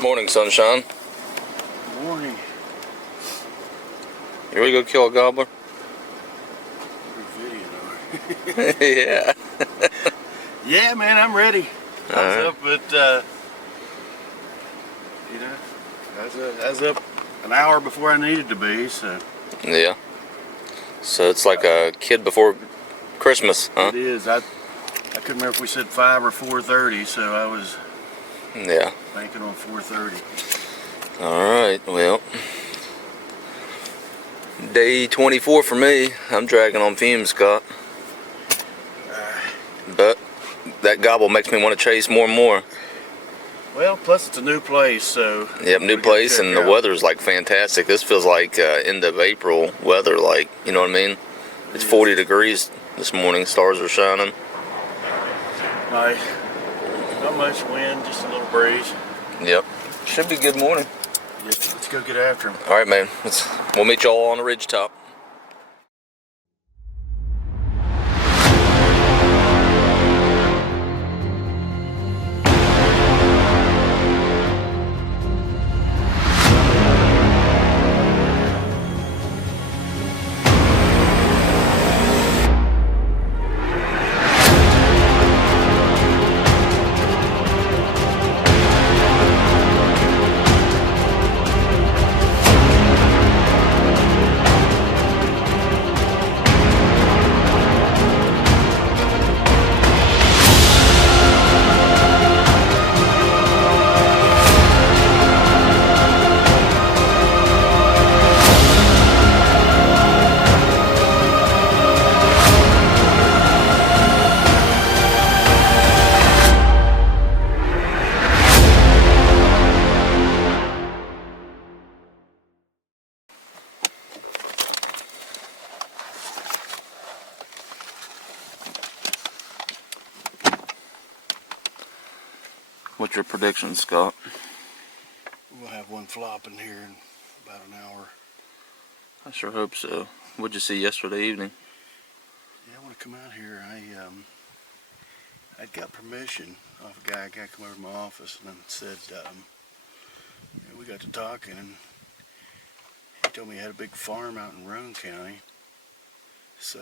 Morning, sunshine. Morning. You ready to go kill a gobbler? Video. Yeah. Yeah, man, I'm ready. I was up at, I was up an hour before I needed to be, so. Yeah. So it's like a kid before Christmas, huh? It is. I couldn't remember if we said 5 or 4:30, so I was banking on 4:30. Alright, well. Day 24 for me. I'm dragging on fumes, Scott. But that gobble makes me want to chase more and more. Well, plus it's a new place, so. Yep, new place, and the weather's like fantastic. This feels like end of April weather, like, you know what I mean? It's 40 degrees this morning, stars are shining. Nice. Not much wind, just a little breeze. Yep. Should be a good morning. Yep, let's go get after him. Alright, man. We'll meet y'all on the ridge top. What's your prediction, Scott? We'll have one flopping here in about an hour. I sure hope so. What'd you see yesterday evening? Yeah, I want to come out here. I got permission off a guy come over to my office and said, we got to talking, and he told me he had a big farm out in Roane County. So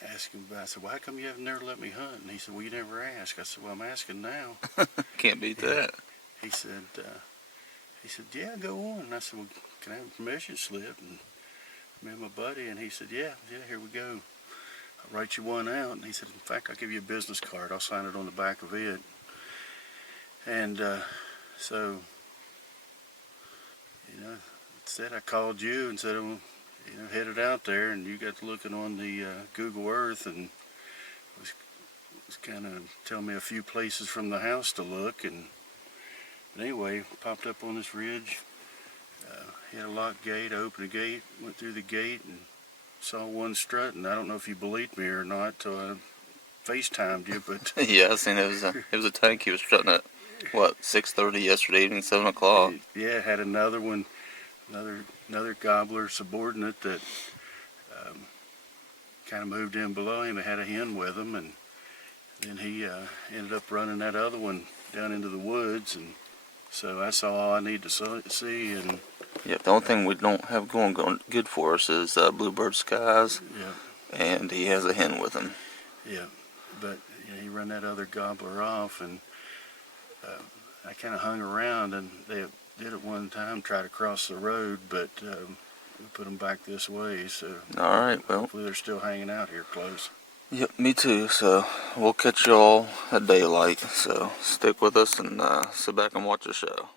I asked him about it. I said, well, how come you haven't never let me hunt? And he said, well, you never asked. I said, well, I'm asking now. Can't beat that. He said, yeah, go on. And I said, well, can I have a permission slip? And me and my buddy, and he said, yeah, here we go. I'll write you one out. And he said, in fact, I'll give you a business card. I'll sign it on the back of it. And so, instead I called you and said, well, headed out there, and you got to looking on the Google Earth and was kind of telling me a few places from the house to look. But anyway, popped up on this ridge, hit a locked gate, opened the gate, went through the gate, and saw one strutting. I don't know if you believed me or not till I FaceTimed you, but Yeah, I seen it was a tank. He was strutting at what, 6:30 yesterday evening, 7 o'clock. Yeah, had another one, another gobbler subordinate that kind of moved in below him. He had a hen with him, and then he ended up running that other one down into the woods, and so that's all I need to see. And yeah, the only thing we don't have going good for us is bluebird skies. Yeah. And he has a hen with him. Yeah, but he ran that other gobbler off, and I kind of hung around, and they did at one time try to cross the road, but we put them back this way, so all right, well, hopefully they're still hanging out here close. Yep, me too. So we'll catch y'all at daylight. So stick with us and sit back and watch the show.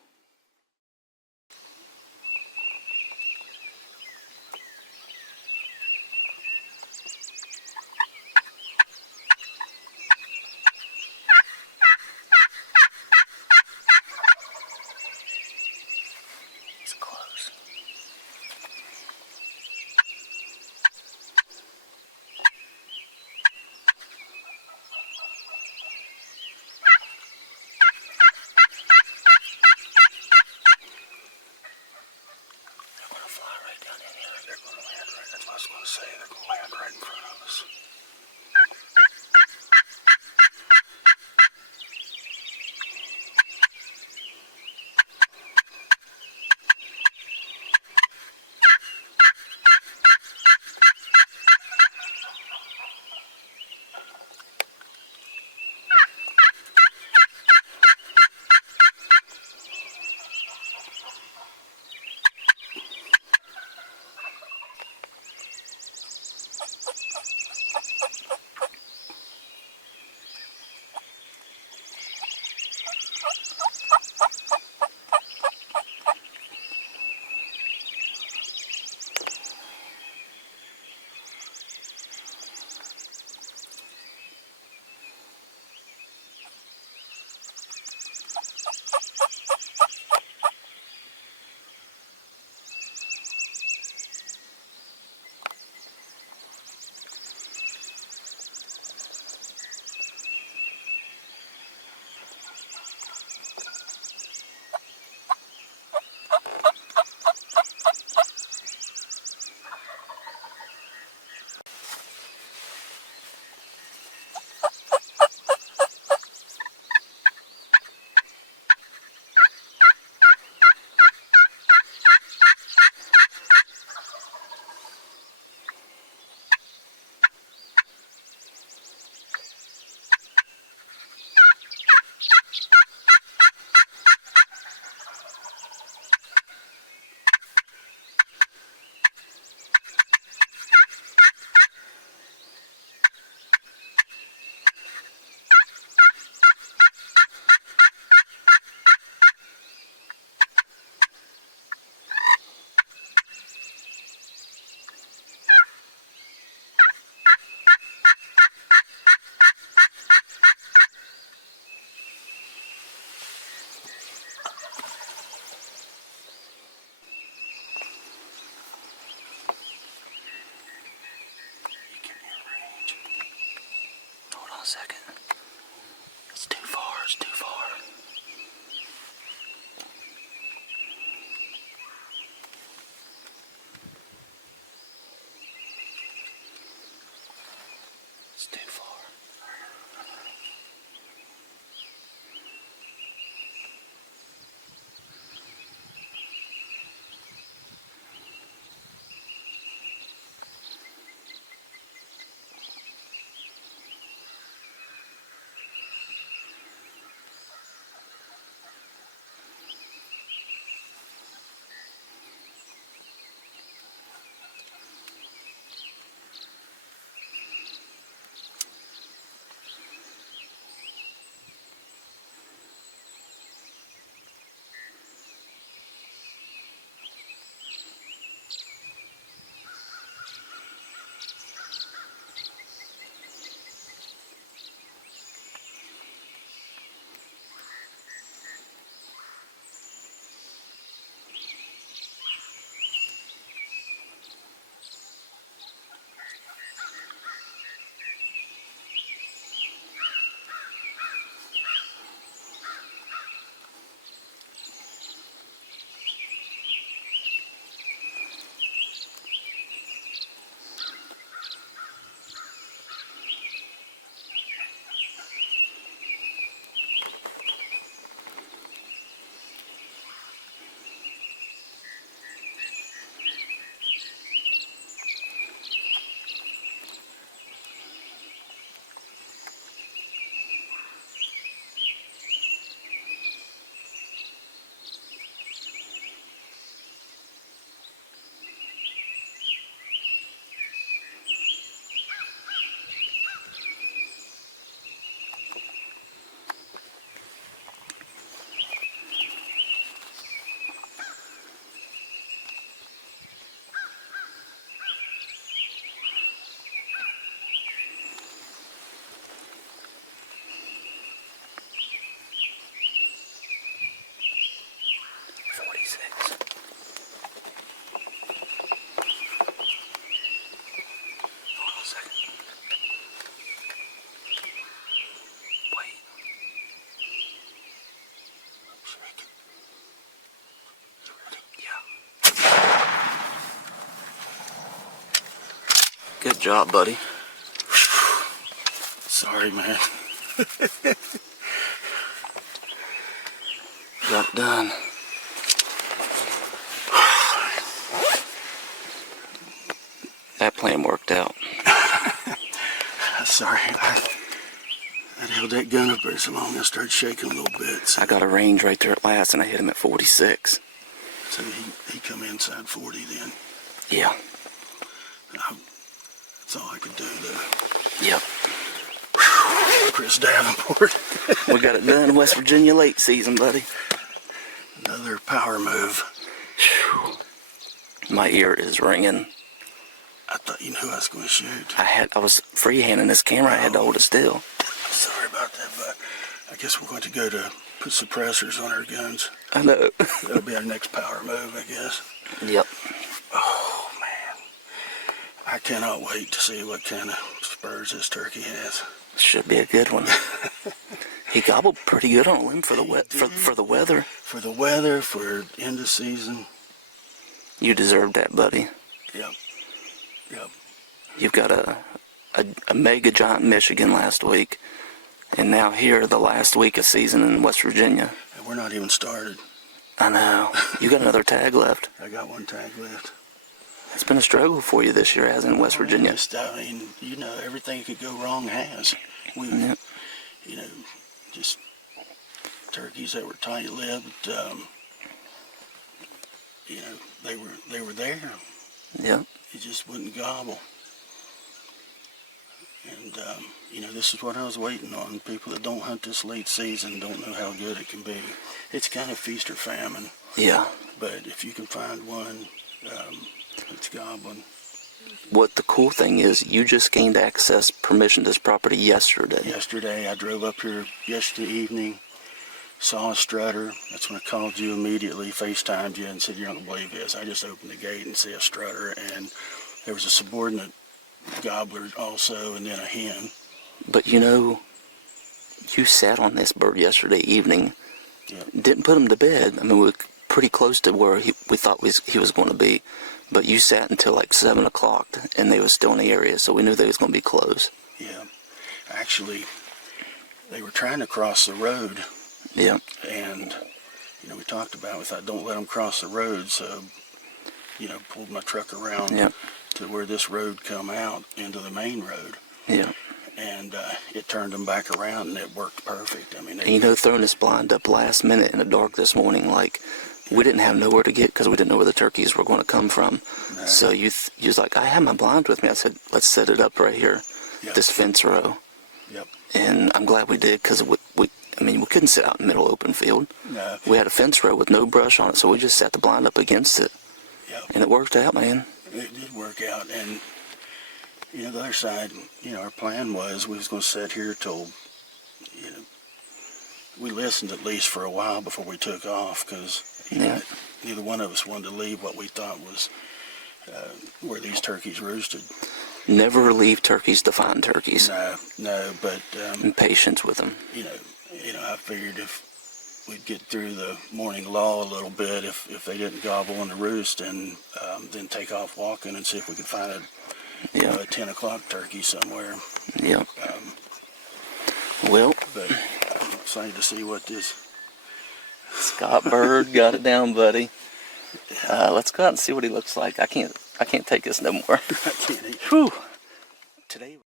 He's close. Good job, buddy. Sorry, man. Got it done. That plan worked out. Sorry, I held that gun up there so long I started shaking a little bit. So, I got a range right there at last, and I hit him at 46. so he come inside 40 then. Yeah. That's all I could do though. Yep. Chris Davenport. We got it done in West Virginia late season, buddy. Another power move. Whew. My ear is ringing. I thought you knew I was going to shoot. I was freehanding this camera. I had to hold it still. Sorry about that, but I guess we're going to go to put suppressors on our guns. I know. That'll be our next power move, I guess. Yep. Oh, man. I cannot wait to see what kind of spurs this turkey has. Should be a good one. He gobbled pretty good on a limb for the for the weather. For the weather, for end of season. You deserved that, buddy. Yep. Yep. You've got a mega giant Michigan last week, and now here the last week of season in West Virginia. And we're not even started. I know. You got another tag left. I got one tag left. It's been a struggle for you this year, hasn't it, in West Virginia? I mean, you know, everything could go wrong has. We've, Yep. you know, just turkeys that were tight-lipped. You know, they were there. Yep. It just wouldn't gobble. And, you know, this is what I was waiting on. People that don't hunt this late season don't know how good it can be. It's kind of feast or famine. Yeah. But if you can find one, it's gobbling. What the cool thing is, you just gained permission to this property yesterday. Yesterday, I drove up here yesterday evening, saw a strutter. That's when I called you immediately, FaceTimed you, and said, "You're not going to believe this." I just opened the gate and see a strutter, and there was a subordinate gobbler also, and then a hen. But you know, you sat on this bird yesterday evening, Yep. didn't put him to bed. I mean, we were pretty close to where we thought he was going to be, but you sat until like 7 o'clock, and they were still in the area, so we knew they was going to be close. Yeah. Actually, they were trying to cross the road. Yeah. And, you know, we talked about it. We thought, don't let them cross the road. So, you know, pulled my truck around Yep. to where this road come out into the main road. Yeah. And it turned them back around, and it worked perfect. I mean, And you know, throwing this blind up last minute in the dark this morning, like, we didn't have nowhere to get because we didn't know where the turkeys were going to come from. No. So you was like, I have my blind with me. I said, let's set it up right here, Yep. this fence row. Yep. And I'm glad we did, because we couldn't sit out in the middle open field. No. We had a fence row with no brush on it, so we just set the blind up against it. Yep. And it worked out, man. It did work out. And, you know, the other side, you know, our plan was we was going to sit here till, you know, we listened at least for a while before we took off, because Yeah. neither one of us wanted to leave what we thought was where these turkeys roosted. Never leave turkeys to find turkeys. No, but And patience with them. you know, I figured if we'd get through the morning lull a little bit, if they didn't gobble on the roost, and then take off walking and see if we could find a 10 o'clock turkey somewhere. Yeah. Well, But I'm excited to see what this. Scott Bird got it down, buddy. Let's go out and see what he looks like. I can't take this no more. I can't eat. Whew. Today.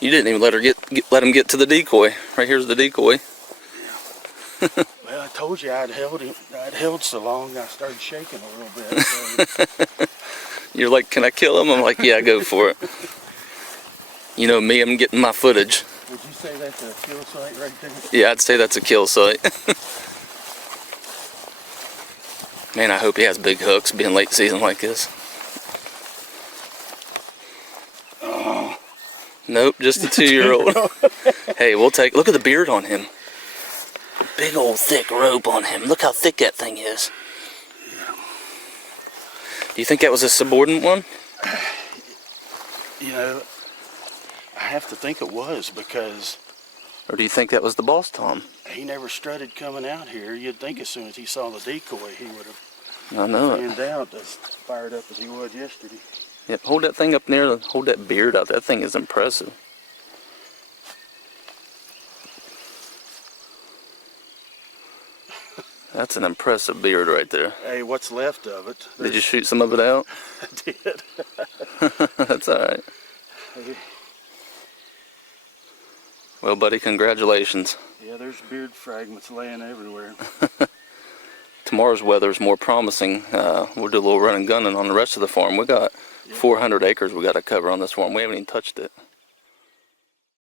You didn't even let him get to the decoy. Right here's the decoy. Well, I told you I'd held so long I started shaking a little bit. So. You're like, can I kill him? I'm like, yeah, go for it. You know me, I'm getting my footage. Would you say that's a kill site right there? Yeah, I'd say that's a kill site. Man, I hope he has big hooks being late season like this. Oh. Nope, just a 2-year-old. Hey, look at the beard on him. Big old thick rope on him. Look how thick that thing is. Yeah. Do you think that was a subordinate one? You know, I have to think it was, because Or do you think that was the boss Tom? he never strutted coming out here. You'd think as soon as he saw the decoy, he would have I know it. Fanned out, as fired up as he was yesterday. Yep, hold that thing up near, hold that beard out. That thing is impressive. That's an impressive beard right there. Hey, what's left of it? Did you shoot some of it out? I did. That's alright. Well, buddy, congratulations. Yeah, there's beard fragments laying everywhere. Tomorrow's weather is more promising. We'll do a little running gunning on the rest of the farm. We got 400 acres we got to cover on this farm. We haven't even touched it.